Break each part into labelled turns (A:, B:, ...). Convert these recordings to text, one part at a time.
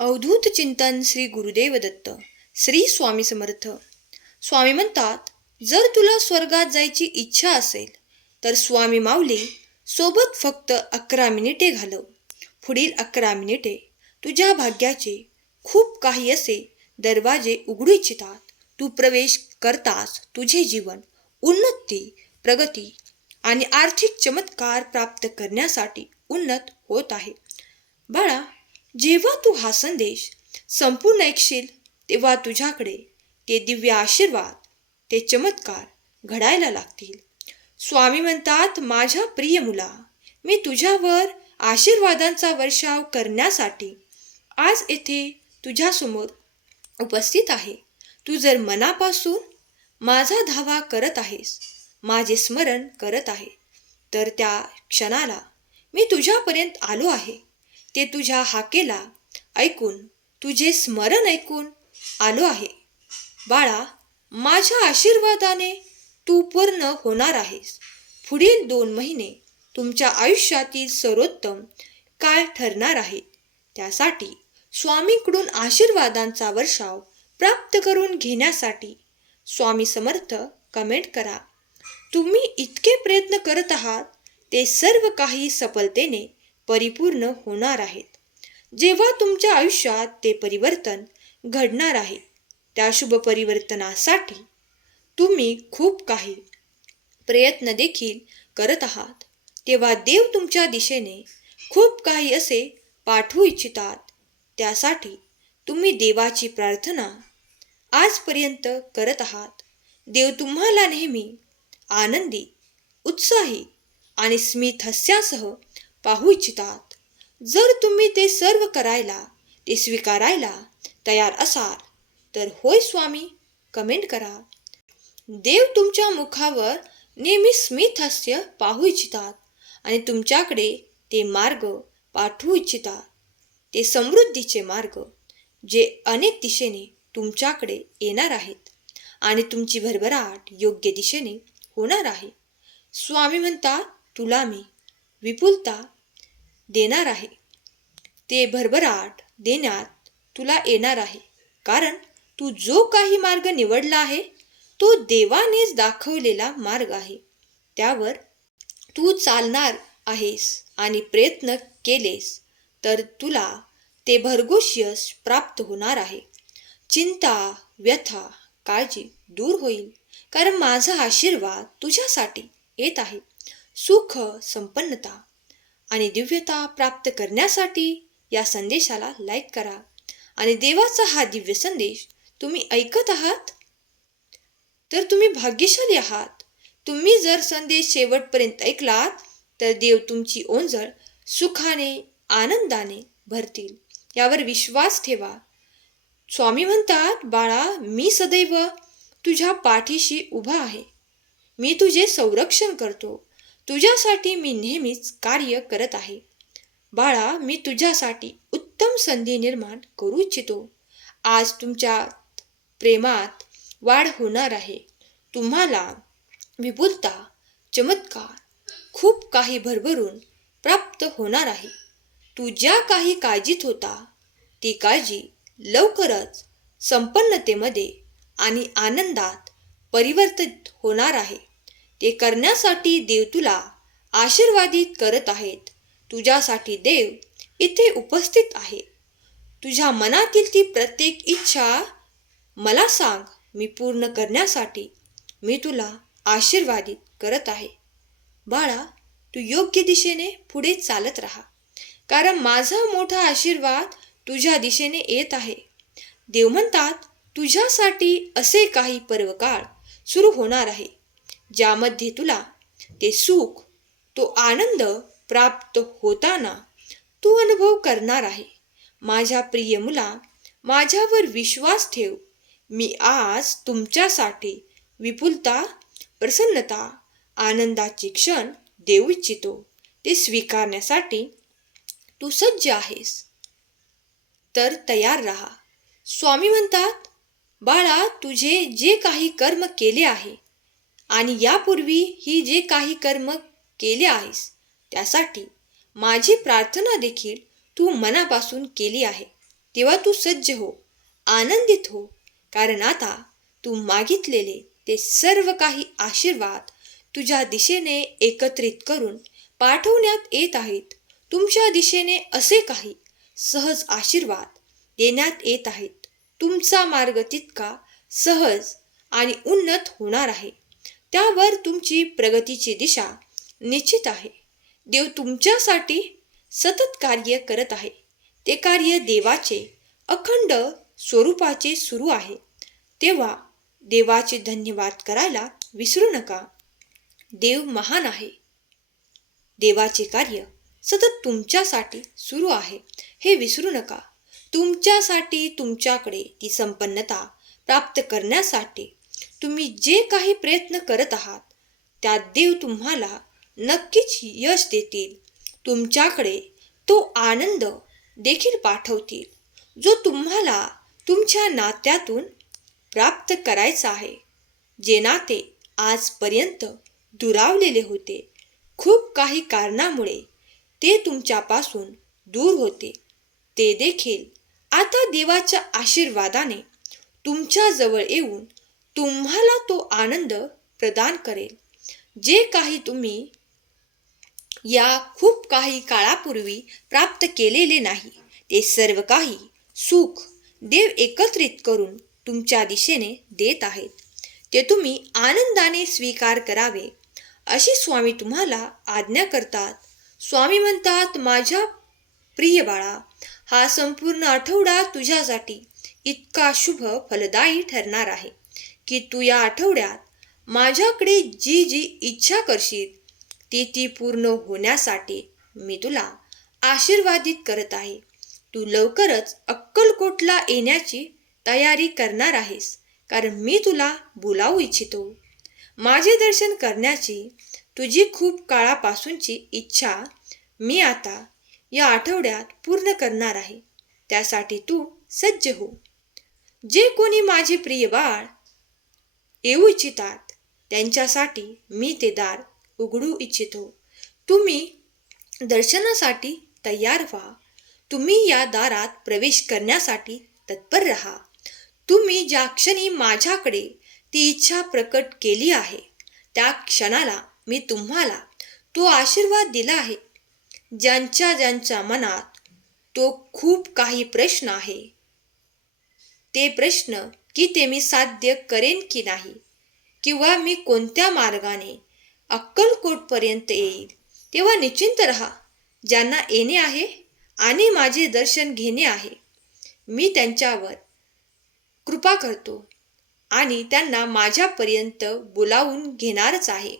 A: अवधूत चिंतन श्री गुरुदेव दत्त. श्री स्वामी समर्थ. स्वामी म्हणतात जर तुला स्वर्गात जायची इच्छा असेल तर स्वामी माऊली सोबत फक्त अकरा मिनिटे घालव. पुढील अकरा मिनिटे तुझ्या भाग्याचे खूप काही असे दरवाजे उघडू इच्छितात. तू प्रवेश करताच तुझे जीवन उन्नती प्रगती आणि आर्थिक चमत्कार प्राप्त करण्यासाठी उन्नत होत आहे. बाळा जेव्हा तू हा संदेश संपूर्ण ऐकशील तेव्हा तुझ्याकडे ते दिव्य आशीर्वाद ते चमत्कार घडायला लागतील. स्वामी म्हणतात माझ्या प्रिय मुला मी तुझ्यावर आशीर्वादांचा वर्षाव करण्यासाठी आज येथे तुझ्यासमोर उपस्थित आहे. तू जर मनापासून माझा धावा करत आहेस माझे स्मरण करत आहे तर त्या क्षणाला मी तुझ्यापर्यंत आलो आहे. ते तुझ्या हाकेला ऐकून तुझे स्मरण ऐकून आलो आहे. बाळा माझ्या आशीर्वादाने तू पूर्ण होणार आहेस. पुढील दोन महिने तुमच्या आयुष्यातील सर्वोत्तम काळ ठरणार आहे. त्यासाठी स्वामीकडून आशीर्वादांचा वर्षाव प्राप्त करून घेण्यासाठी स्वामी समर्थ कमेंट करा. तुम्ही इतके प्रयत्न करत आहात ते सर्व काही सफलतेने परिपूर्ण होणार आहेत. जेव्हा तुमच्या आयुष्यात ते परिवर्तन घडणार आहे त्या शुभ परिवर्तनासाठी तुम्ही खूप काही प्रयत्न देखील करत आहात. तेव्हा देव तुमच्या दिशेने खूप काही असे पाठवू इच्छितात. त्यासाठी तुम्ही देवाची प्रार्थना आजपर्यंत करत आहात. देव तुम्हाला नेहमी आनंदी उत्साही आणि स्मित हास्यासह पाहू इच्छितात. जर तुम्ही ते सर्व करायला ते स्वीकारायला तयार असाल तर होय स्वामी कमेंट करा. देव तुमच्या मुखावर नेहमी स्मित हास्य पाहू इच्छितात आणि तुमच्याकडे ते मार्ग पाठवू इच्छितात. ते समृद्धीचे मार्ग जे अनेक दिशेने तुमच्याकडे येणार आहेत आणि तुमची भरभराट योग्य दिशेने होणार आहे. स्वामी म्हणता तुला मी विपुलता देणार आहे. ते भरभराट देण्यात तुला येणार आहे. कारण तू जो काही मार्ग निवडला आहे तो देवानेच दाखवलेला मार्ग आहे. त्यावर तू चालणार आहेस आणि प्रयत्न केलेस तर तुला ते भरघोष यश प्राप्त होणार आहे. चिंता व्यथा काळजी दूर होईल कारण माझा आशीर्वाद तुझ्यासाठी येत आहे. सुख संपन्नता आणि दिव्यता प्राप्त करण्यासाठी या संदेशाला लाईक करा. आणि देवाचा हा दिव्य संदेश तुम्ही ऐकत आहात? तर तुम्ही भाग्यशाली आहात. तुम्ही जर संदेश शेवटपर्यंत ऐकलात तर देव तुमची ओंजळ सुखाने आनंदाने भरतील. यावर विश्वास ठेवा. स्वामी म्हणतात बाळा मी सदैव तुझ्या पाठीशी उभा आहे. मी तुझे संरक्षण करतो. तुझ्यासाठी मी नेहमीच कार्य करत आहे. बाळा मी तुझ्यासाठी उत्तम संधी निर्माण करू इच्छितो. आज तुमच्या प्रेमात वाढ होणार आहे. तुम्हाला विपुलता चमत्कार खूप काही भरभरून प्राप्त होणार आहे. तू ज्या काही काळजीत होता ती काळजी लवकरच संपन्नतेमध्ये आणि आनंदात परिवर्तित होणार आहे. ते करण्यासाठी देव तुला आशीर्वादित करत आहेत. तुझ्यासाठी देव इथे उपस्थित आहे. तुझ्या मनातील ती प्रत्येक इच्छा मला सांग मी पूर्ण करण्यासाठी मी तुला आशीर्वादित करत आहे. बाळा तू योग्य दिशेने पुढे चालत राहा. कारण माझा मोठा आशीर्वाद तुझ्या दिशेने येत आहे. देव म्हणतात तुझ्यासाठी असे काही पर्वकाळ सुरू होणार आहे. ज्यामध्ये तुला ते सुख तो आनंद प्राप्त होताना तू अनुभव करणार आहे. माझ्या प्रिय मुला माझ्यावर विश्वास ठेव. मी आज तुमच्यासाठी विपुलता प्रसन्नता आनंदाचे क्षण देऊ इच्छितो. ते स्वीकारण्यासाठी तू सज्ज आहेस. तर तयार राहा. स्वामी म्हणतात बाळा तुझे जे काही कर्म केले आहे आणि यापूर्वी ही जे काही कर्म केले आहेस त्यासाठी माझी प्रार्थना देखील तू मनापासून केली आहे. तेव्हा तू सज्ज हो आनंदित हो कारण आता तू मागितलेले ते सर्व काही आशीर्वाद तुझ्या दिशेने एकत्रित करून पाठवण्यात येत आहेत. तुमच्या दिशेने असे काही सहज आशीर्वाद देण्यात येत आहेत. तुमचा मार्ग तितका सहज आणि उन्नत होणार आहे. त्यावर तुमची प्रगतीची दिशा निश्चित आहे. देव तुमच्यासाठी सतत कार्य करत आहे. ते कार्य देवाचे अखंड स्वरूपाचे सुरू आहे. तेव्हा देवाचे धन्यवाद करायला विसरू नका. देव महान आहे. देवाचे कार्य सतत तुमच्यासाठी सुरू आहे. हे विसरू नका. तुमच्यासाठी तुमच्याकडे ती संपन्नता प्राप्त करण्यासाठी तुम्ही जे काही प्रयत्न करत आहात त्यात देव तुम्हाला नक्कीच यश देतील. तुमच्याकडे तो आनंद देखील पाठवतील जो तुम्हाला तुमच्या नात्यातून प्राप्त करायचा आहे. जे नाते आजपर्यंत दुरावलेले होते खूप काही कारणामुळे ते तुमच्यापासून दूर होते. ते देखील आता देवाच्या आशीर्वादाने तुमच्या जवळ येऊन तुम्हाला तो आनंद प्रदान करेल. जे काही तुम्ही या खूप काही काळापूर्वी प्राप्त केलेले नाही ते सर्व काही सुख देव एकत्रित करून तुमच्या दिशेने देत आहेत. ते तुम्ही आनंदाने स्वीकार करावे. अशी स्वामी तुम्हाला आज्ञा करतात. स्वामी म्हणतात माझ्या प्रिय बाळा हा संपूर्ण आठवडा तुझ्यासाठी इतका शुभ फलदायी ठरणार आहे. की तू या आठवड्यात माझ्याकडे जी जी इच्छा करशील ती ती पूर्ण होण्यासाठी मी तुला आशीर्वादित करत आहे. तू लवकरच अक्कलकोटला येण्याची तयारी करणार आहेस कारण मी तुला बोलावू इच्छितो. माझे दर्शन करण्याची तुझी खूप काळापासूनची इच्छा मी आता या आठवड्यात पूर्ण करणार आहे. त्यासाठी तू सज्ज हो. जे कोणी माझे प्रिय बाळ येऊ इच्छितात. त्यांच्यासाठी मी ते दार उघडू इच्छितो. तुम्ही दर्शनासाठी तयार व्हा. तुम्ही या दारात प्रवेश करण्यासाठी तत्पर रहा. तुम्ही ज्या क्षणी माझ्याकडे ती इच्छा प्रकट केली आहे त्या क्षणाला मी तुम्हाला तो आशीर्वाद दिला आहे. ज्यांच्या ज्यांच्या मनात तो खूप काही प्रश्न आहे ते प्रश्न की ते मी साध्य करेन की नाही? किंवा मी कोणत्या मार्गाने अक्कलकोटपर्यंत येईल? तेव्हा निश्चिंत रहा. ज्यांना येणे आहे आणि माझे दर्शन घेणे आहे मी त्यांच्यावर कृपा करतो आणि त्यांना माझ्यापर्यंत बोलावून घेणारच आहे.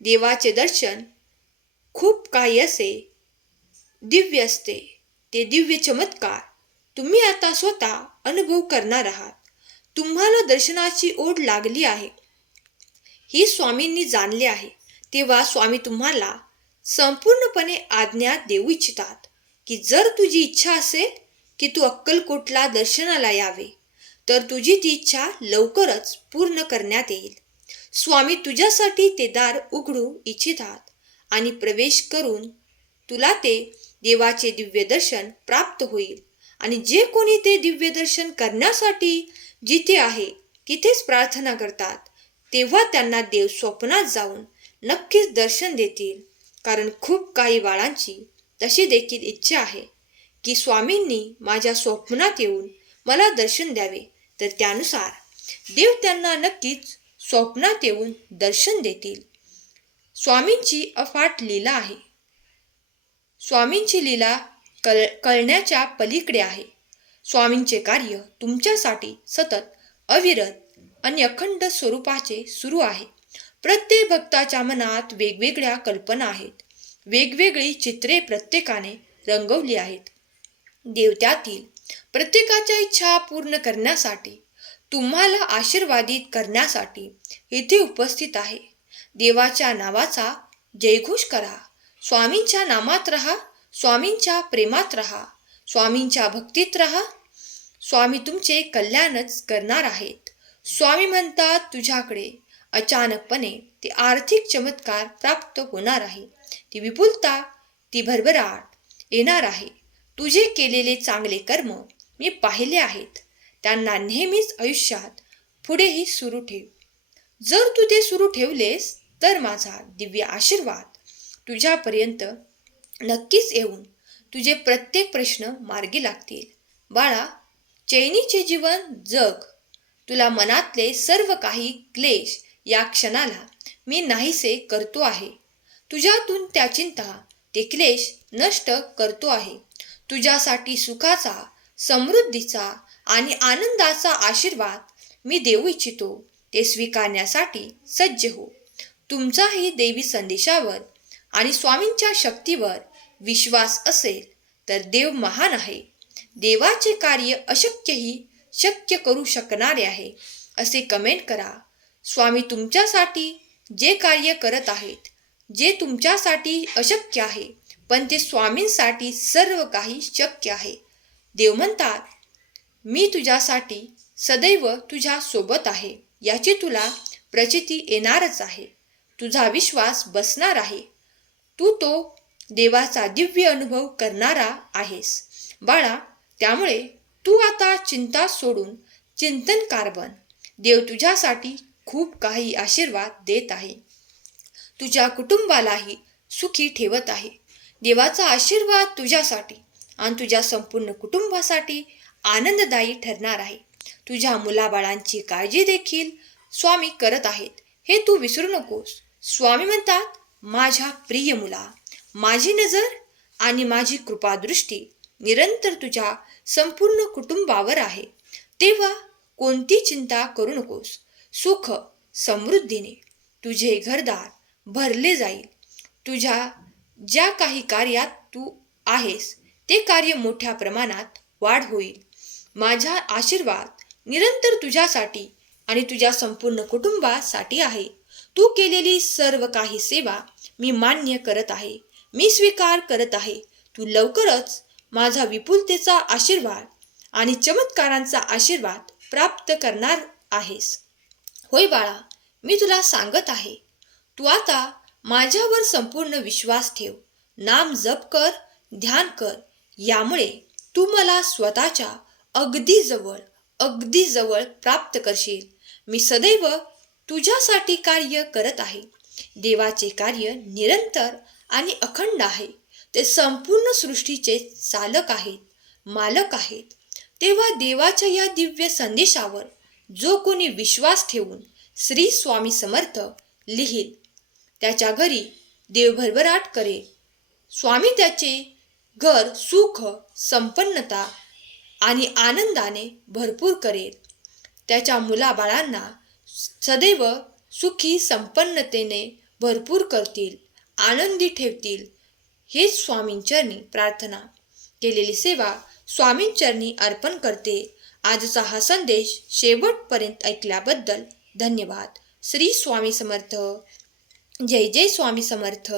A: देवाचे दर्शन खूप काही असे दिव्य असते. ते दिव्य चमत्कार. तुम्ही आता स्वतः अनुभव करणार आहात. तुम्हाला दर्शनाची ओढ लागली आहे. ही स्वामींनी जाणले आहे. तेव्हा स्वामी तुम्हाला संपूर्णपणे आज्ञा देऊ इच्छितात की जर तुझी इच्छा असेल की तू अक्कलकोटला दर्शनाला यावे तर तुझी ती इच्छा लवकरच पूर्ण करण्यात येईल. स्वामी तुझ्यासाठी ते दार उघडू इच्छितात आणि प्रवेश करून तुला ते देवाचे दिव्य दर्शन प्राप्त होईल. आणि जे कोणी ते दिव्य दर्शन करण्यासाठी जिथे आहे तिथेच प्रार्थना करतात तेव्हा त्यांना देव स्वप्नात जाऊन नक्कीच दर्शन देतील. कारण खूप काही बाळांची तशी देखील इच्छा आहे की स्वामींनी माझ्या स्वप्नात येऊन मला दर्शन द्यावे. तर त्यानुसार देव त्यांना नक्कीच स्वप्नात येऊन दर्शन देतील. स्वामींची अफाट लीला आहे. स्वामींची लीला कळ कळण्याच्या पलीकडे आहे. स्वामींचे कार्य तुमच्यासाठी सतत अविरत आणि अखंड स्वरूपाचे सुरू आहे. प्रत्येक भक्ताच्या मनात वेगवेगळ्या कल्पना आहेत. वेगवेगळी चित्रे प्रत्येकाने रंगवली आहेत. देवत्यातील प्रत्येकाच्या इच्छा पूर्ण करण्यासाठी तुम्हाला आशीर्वादित करण्यासाठी इथे उपस्थित आहे. देवाच्या नावाचा जयघोष करा. स्वामींच्या नामात राहा. स्वामींच्या प्रेमात राहा स्वामींच्या भक्तीत राहा. स्वामी तुमचे कल्याणच करणार आहेत. स्वामी म्हणतात तुझ्याकडे अचानकपणे ती आर्थिक चमत्कार प्राप्त होणार आहे. ती विपुलता ती भरभराट येणार आहे. तुझे केलेले चांगले कर्म मी पाहिले आहेत. त्यांना नेहमीच आयुष्यात पुढेही सुरू ठेव. जर तू ते सुरू ठेवलेस तर माझा दिव्य आशीर्वाद तुझ्यापर्यंत नक्कीच येऊन तुझे प्रत्येक प्रश्न मार्गी लागतील. बाळा चैनीचे जीवन जग. तुला मनातले सर्व काही क्लेश या क्षणाला मी नाहीसे करतो आहे. तुझ्यातून त्या चिंता ते क्लेश नष्ट करतो आहे. तुझ्यासाठी सुखाचा समृद्धीचा आणि आनंदाचा आशीर्वाद मी देऊ इच्छितो. ते स्वीकारण्यासाठी सज्ज हो. तुमचाही देवी संदेशावर आणि स्वामींच्या शक्तीवर विश्वास असेल तर देव महान आहे. देवाचे कार्य अशक्यही शक्य करू शकणारे आहे असे कमेंट करा. स्वामी तुमच्यासाठी जे कार्य करत आहेत जे तुमच्यासाठी अशक्य आहे पण ते स्वामींसाठी सर्व काही शक्य आहे. देव म्हणतात मी तुझ्यासाठी सदैव तुझ्या सोबत आहे याची तुला प्रचिती येणारच आहे. तुझा विश्वास बसणार आहे. तू तो देवाचा दिव्य अनुभव करणारा आहेस. बाळा त्यामुळे तू आता चिंता सोडून चिंतनकार बन. देव तुझ्यासाठी खूप काही आशीर्वाद देत आहे. तुझ्या कुटुंबालाही सुखी ठेवत आहे. देवाचा आशीर्वाद तुझ्यासाठी आणि तुझ्या संपूर्ण कुटुंबासाठी आनंददायी ठरणार आहे. तुझ्या मुलाबाळांची काळजी देखील स्वामी करत आहेत. हे तू विसरू नकोस. स्वामी म्हणतात माझ्या प्रिय मुला माझी नजर आणि माझी कृपादृष्टी निरंतर तुझ्या संपूर्ण कुटुंबावर आहे. तेव्हा कोणती चिंता करू नकोस. सुख समृद्धीने तुझे घरदार भरले जाईल. तुझ्या ज्या काही कार्यात तू आहेस ते कार्य मोठ्या प्रमाणात वाढ होईल. माझा आशीर्वाद निरंतर तुझ्यासाठी आणि तुझ्या संपूर्ण कुटुंबासाठी आहे. तू केलेली सर्व काही सेवा मी मान्य करत आहे. मी स्वीकार करत आहे. तू लवकरच माझा विपुलतेचा आशीर्वाद आणि चमत्कारांचा आशीर्वाद प्राप्त करणार आहेस. होय बाळा मी तुला सांगत आहे. तू आता माझ्यावर संपूर्ण विश्वास ठेव. नाम जप कर ध्यान कर. यामुळे तू मला स्वतःच्या अगदी जवळ अगदी जवळ प्राप्त करशील. मी सदैव तुझ्यासाठी कार्य करत आहे. देवाचे कार्य निरंतर आणि अखंड आहे. ते संपूर्ण सृष्टीचे चालक आहेत मालक आहेत. तेव्हा देवाच्या या दिव्य संदेशावर जो कोणी विश्वास ठेवून श्री स्वामी समर्थ लिहिल त्याच्या घरी देव भरभराट करे स्वामी त्याचे घर सुख संपन्नता आणि आनंदाने भरपूर करेल. त्याच्या मुलाबाळांना सदैव सुखी संपन्नतेने भरपूर करतील आनंदी ठेवतील. हेच स्वामींचरणी प्रार्थना. केलेली सेवा स्वामींचरणी अर्पण करते. आजचा हा संदेश शेवटपर्यंत ऐकल्याबद्दल धन्यवाद. श्री स्वामी समर्थ. जय जय स्वामी समर्थ.